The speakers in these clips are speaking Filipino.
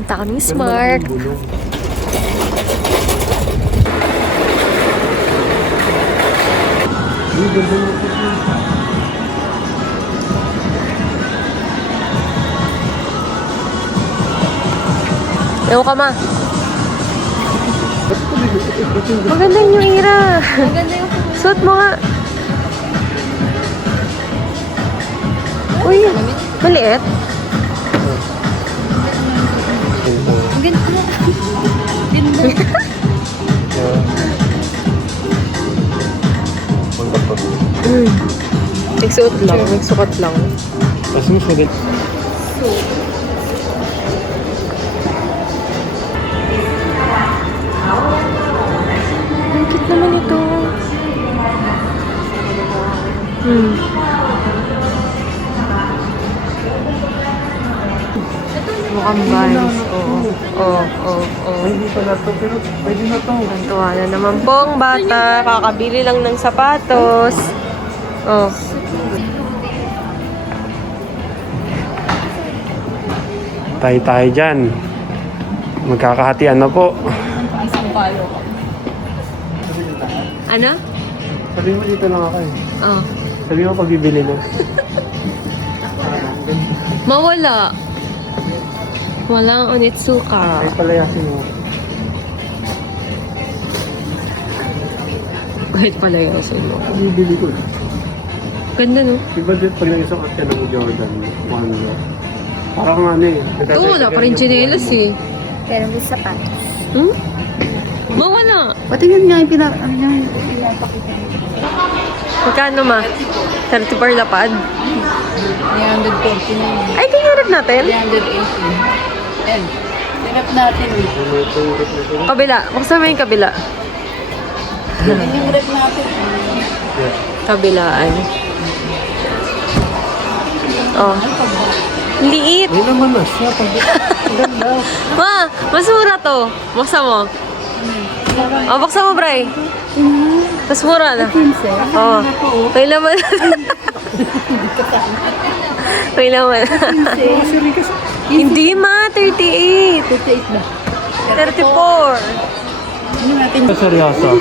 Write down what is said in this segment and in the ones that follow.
Punta kaming Smart. Ewan ka, ma. Maganda yung Ira. Maganda yung Suot mo nga. Uy, maliit. ang ganda. Ganda. Nagsuot lang, nagsukat lang. Tapos mo sulit. Ang cute naman ito. Mukhang vibes. Oo. Hindi pala to, pero pwede na to. Tuwa na naman pong bata. Kakabili lang ng sapatos. Oh. Tayo dyan. Magkakahatian na po. Isang palo. Ano? Sabi mo dito lang ako eh. Oh. Sabi mo pagbibili na. Mawala. Walang Onitsuka. Ay palayasin mo. Kahit pala yun sa'yo. Pagbibili ko eh. Ganda, no? Diba din pag nag-isang at ka ng Jordan, one low. Parang ano eh. Ito, wala pa rin chinelas eh. Pero may sapatos. Hmm? Mawala. Patingin nga yung pinapakita. Magkano, ma? 30 per lapad? 340 na yun. Ay, kinarap natin. 380. Yan. Hirap natin eh. Kabila. Buksan mo yung kabila. Yan yung rep natin. Kabilaan. Oh. Liit. Ay naman na siya. Ganda. Ma, masura to. Buksan mo. Oh, buksan mo, Bray. Mas mura na. Oh. May laman. May laman. Hindi, ma. 38. 38 na. 34. Hindi natin. Seryoso.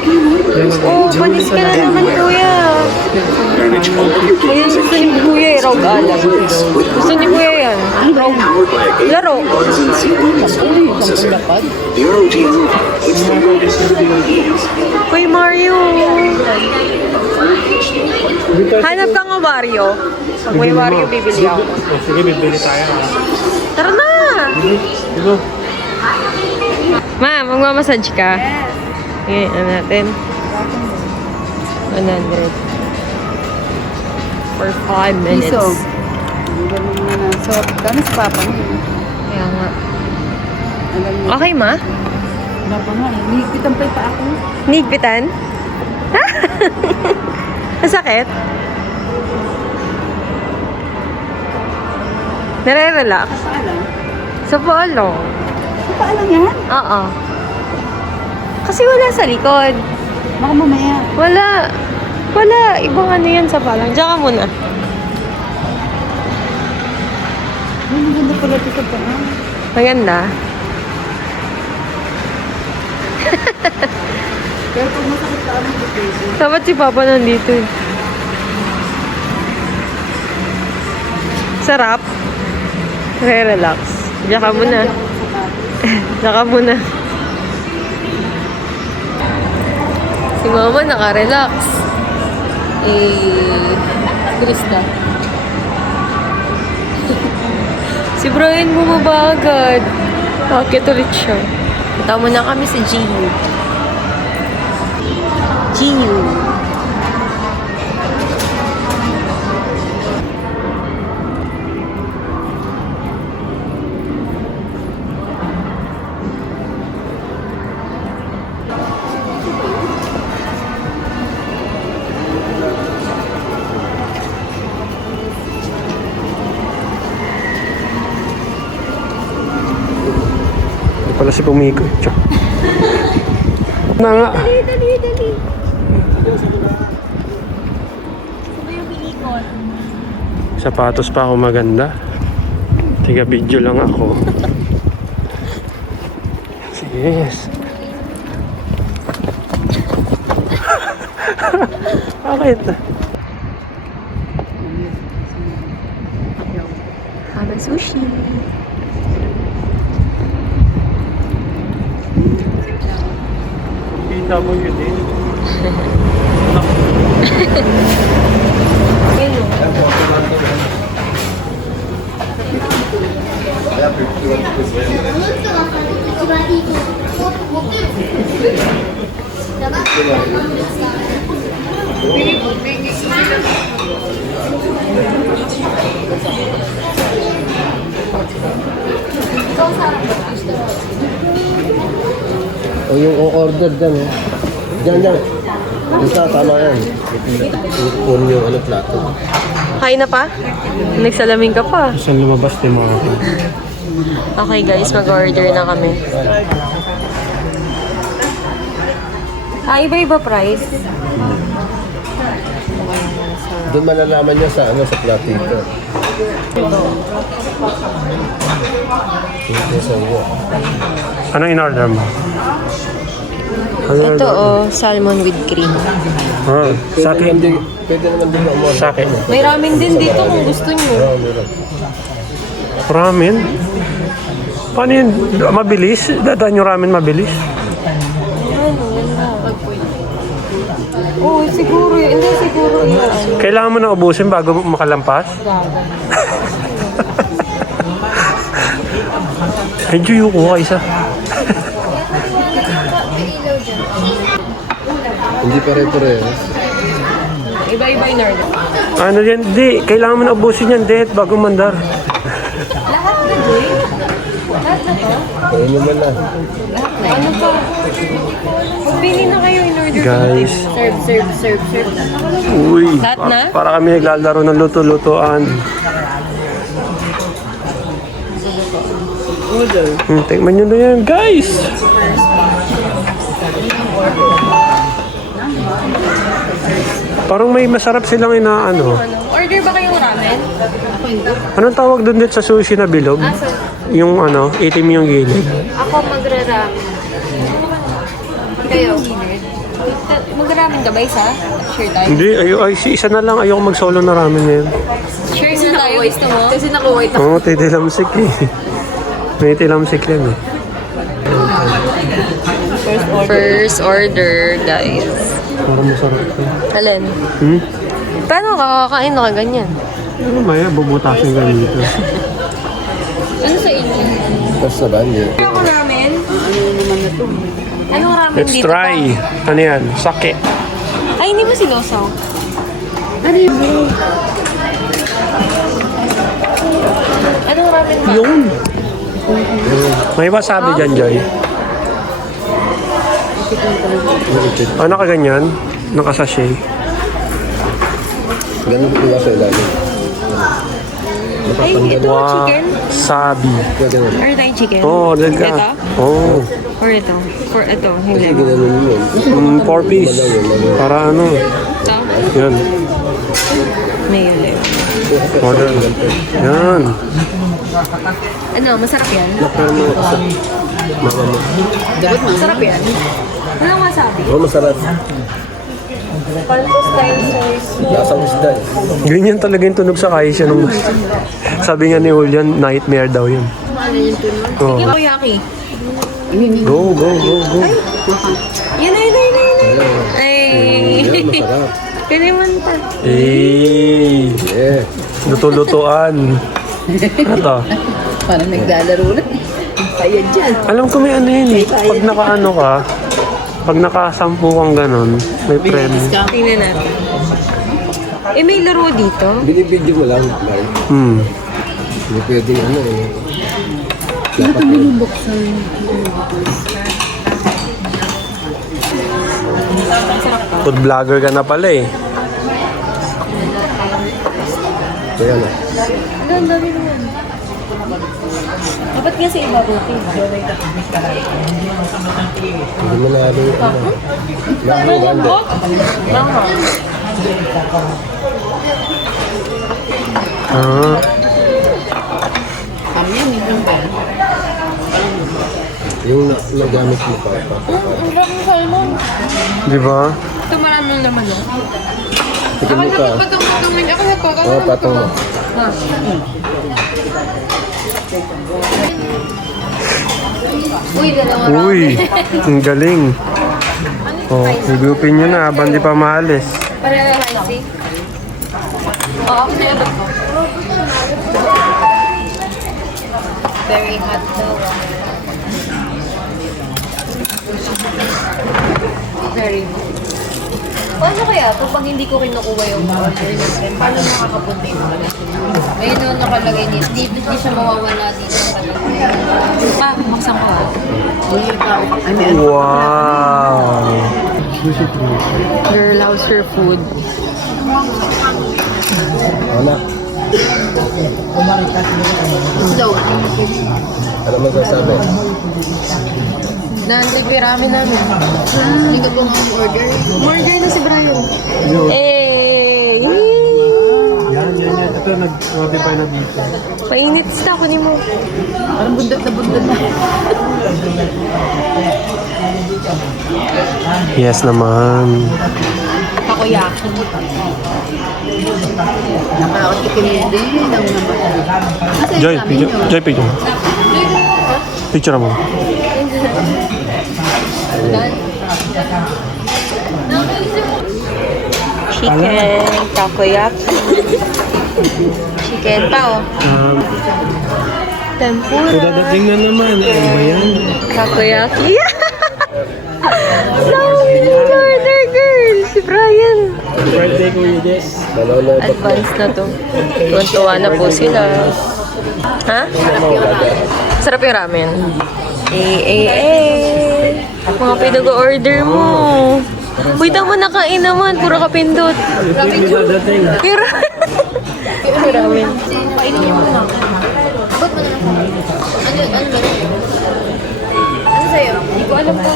Oh, panis ka na naman, kuya. Ayan gusto ni kuya eh, Rogue Alam. Gusto ni kuya yan. Rogue. Laro. Kuya Mario. Hanap ka nga Mario. Pag may Mario, bibili ako. Oh, sige, bibili tayo. Tara na! Diba? Ma, magmamassage ka? Yes. Ano natin? 100. For 5 minutes. Piso. Ganun mo na. So, kami sa papa mo. Kaya nga. Alam niya. Okay, ma? Wala pa nga eh. Higpitan pa ako. Nigpitan? Masakit? Nare-relax? Paalam. Sa polo. Paalam yan? Oo. Kasi wala sa likod. Baka mamaya. Wala. Wala. Ibang ano yan sa palang. Diyan ka muna. Ay, maganda pala ito sa paalam. Maganda. Pero pag masakit ka ano ito. Dapat si Papa nandito eh. Sarap. Re-relax. Diyan ka muna. Diyan ka muna. Si Mama naka-relax. Krista. Si Brian bumaba agad. Bakit ulit siya? Punta muna kami sa GU. GU. Pala si Pumiko. Tiyo. Na nga. Dali. Sapatos pa ako maganda. Tiga video lang ako. Yes. Bakit? Haba sushi. PWD. O yung order dyan, eh. Diyan. Basta tama yan. Ipon yung ano, plato. Kain na pa? Nagsalamin ka pa. Saan lumabas din mga ako? Okay guys, mag-order na kami. Iba-iba price. Doon malalaman niya sa ano, sa platito. Anong in-order mo? Ito salmon with cream. Ah, sa akin. Pwede naman din umorder. Sa akin. May ramen din dito kung gusto nyo. Meron. Ramen? Paano yun? Mabilis? Dadaan yung ramen mabilis? Oo, siguro yun. Hindi, siguro yun. Kailangan mo na ubusin bago makalampas? Medyo yung kuha isa. Hindi pare-pareho. Iba-iba yung order. Ano yan? Di, kailangan mo na ubusin yan, det, bago mandar. Lahat na, Joy? Lahat na to? Ayun naman na. Ano pa? Pili na kayo in order. Guys. Serve. Uy, Lahat na? para kami naglalaro ng luto-lutoan. Tingnan nyo na yan, guys. Parang may masarap silang inaano. Order ba kayong ramen? Anong tawag doon dito sa sushi na bilog? Yung ano, itim yung gilid. Ako magra-ramen. Kayo? Magra-ramen ka ba isa? Sure tayo? Hindi, isa na lang. Ayoko mag-solo na ramen ngayon. Sure na tayo? Gusto mo? Kasi naku-wait Oo, tidilamsik eh. May tilamsik yan eh. First order, guys. Parang masarap ito. Alin? Hmm? Paano kakakain na ka ganyan? Ano maya, bubutasin ka dito. Ano sa inyo? Tapos na ba? Hindi. Ano ramen? Anong ramen Let's dito try. Ano yan? Sake. Ay, hindi mo sinusaw. Ano yun? Anong ramen ba? Yun. May wasabi dyan, Joy. Ano ka ganyan? Nakasashay. Ganun ko sa ilalim. Ay, ito chicken? Wasabi. Kaya ganun. Or tayong chicken? Oo, order ka. Ito? Oo. Or ito? For ito, hindi. Kasi ginanon yun. 4 piece. Para ano. Ito? Yan. May yun. Order. Yan. Ano, masarap yan? Pero Masarap yan? Walang wasabi? Oo, masarap. Pantos style sauce. Lasang isda eh. Ganyan talaga yung tunog sa kaisya nung sabi nga ni Julian, nightmare daw yun. Oo. Takoyaki. Go. Yun. Ay. Yan, masarap. Piniman pa. Eh, Yeah. luto-lutoan. Ano to? Parang naglalaro na. Kaya dyan. Alam ko may ano yun eh. Pag nakaano ka, pag nakasampu kang ganun, may premyo. Tingnan natin. Eh, may laro dito. Binibidyo mo lang. Like, hindi pwedeng ano eh. Dapat yun. Food vlogger ka na pala eh. Kaya na. Ang dami naman. Dapat nga sa iba buti. Hindi mo na rin ano. Nakakaganda. Mama. Ah, Kami yan, medyo ba? Yung nagamit mo pa. Ang daming salmon. Di ba? Ito maraming naman yun. Tikin mo ka. Patong-patong ako na ko. Oo, patong mo. Uy, dalawa. Uy, ang galing. Oh, higupin nyo na habang di pa maalis. Pareho na spicy. Oo, sinabot ko. Very hot daw. Very hot. Paano kaya ito pag hindi ko kinukuha yung order natin? Paano makakapunta yung mga May noon nakalagay dito. Hindi siya mawawala dito. Buksan ko ha. Wow! Girl, how's your food? Wala. Slow. Ano masasabi? Nandipirami namin. Hindi ka po nga order. Order na si Brian. Eh! Yan. Ito, nag-modify na dito. Mainit na ako ni mo. Parang bundat na bundat na. Yes naman. Takoyaki. Nakakatikin din. Joy, picture. Picture mo. Chicken, takoyaki. Chicken tao. Tempura. Dadating na naman. Ano ba yan? Takoyaki. Order girl! Si Brian. Birthday ko yun, Jess. Advance na to. Tuwan-tuwa na po sila. Ha? Sarap yung ramen. Mga pinag-order mo. Uy, tama nakain naman. Puro kapindot. Dadating. Pero, ramen. Painin niyo muna. Ba't mo na lang? Ano ba? Ano sa'yo? Hindi ko alam po.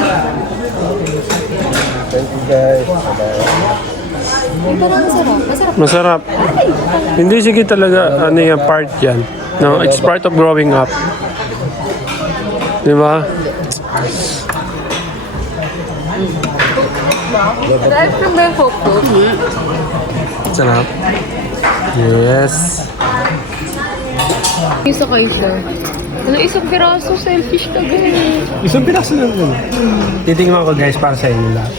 Thank you guys. Bye-bye. Ay, parang masarap. Masarap. Masarap. Hindi, sige talaga. Ano yung part yan. No, it's part of growing up. Di ba? Dahil from the photo. Sarap. Yes. Isa kayo siya. Ano, isang piraso, selfish ka ganyan. Isang piraso lang yun. Titingnan ko guys para sa inyo lahat.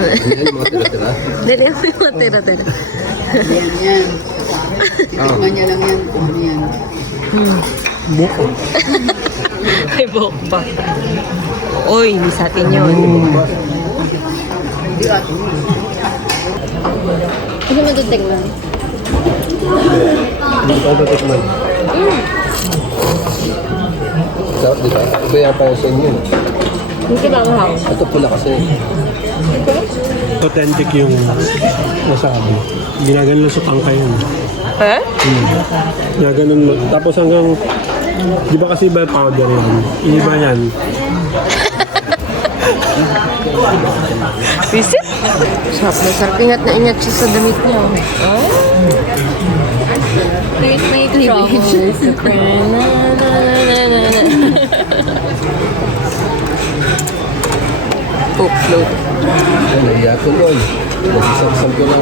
Ano mga tira-tira? Dali ako yung matira-tira. Yan. Titikman niya lang yan kung ano yan. Buko. Ay, buhok pa. Oy, hindi sa atin yun. Hindi ato. Hindi mo titikman. Hindi ko tatikman. Sarap, di ba? Iba yata yung sa inyo. Hindi ba ang hang? Ito pula kasi. Authentic yung wasabi. Ginaganon lang sa tangkay yun. Eh? Ginaganon mo. Tapos hanggang, di ba kasi iba yung powder yan? Iba yan. Visit? Sarap na sarap. Ingat na ingat siya sa damit niya. Oh? May cleavage. Coke float. Ay, nahiya ko nun. Nagsasaksan ko lang.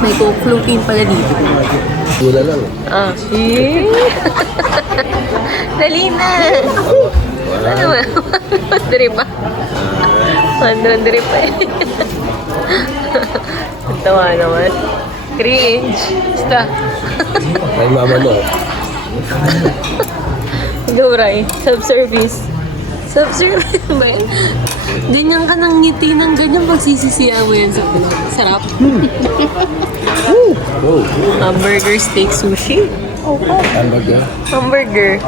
May coke floating pala dito. Gula lang. Ah. Dali na. Ano ba? Mandiri pa. Mandiri pa eh. Ang tawa naman. Cringe. Basta. Ay, mama no. Go, Rai. Self-service. Self-service ba eh? Ganyan ka ng ngiti ng ganyan pagsisisiya mo yan sa pinag. Sarap. Oh, Hamburger, steak, sushi. hamburger. Hamburger.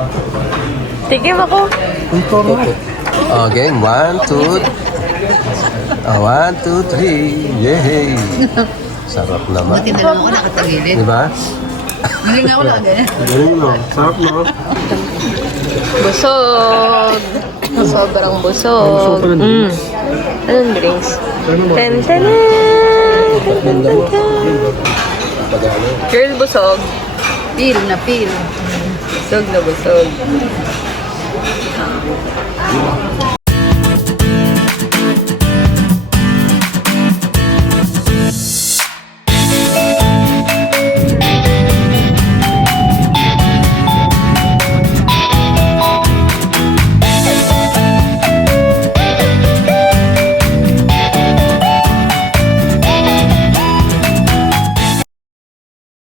Tikim ako. Okay, 1, 2. 1, 2, 3. Yay! Sarap naman. Tinanong ko nakatagilid. Di ba? Hindi nga ako lagi. Galing no? Sarap no? Busog. Sobrang busog. Busog pa ng drinks. Anong drinks? Ano ba? Ten, ten, ten, ten, ten. Girl, busog. Peel na peel. Busog na busog.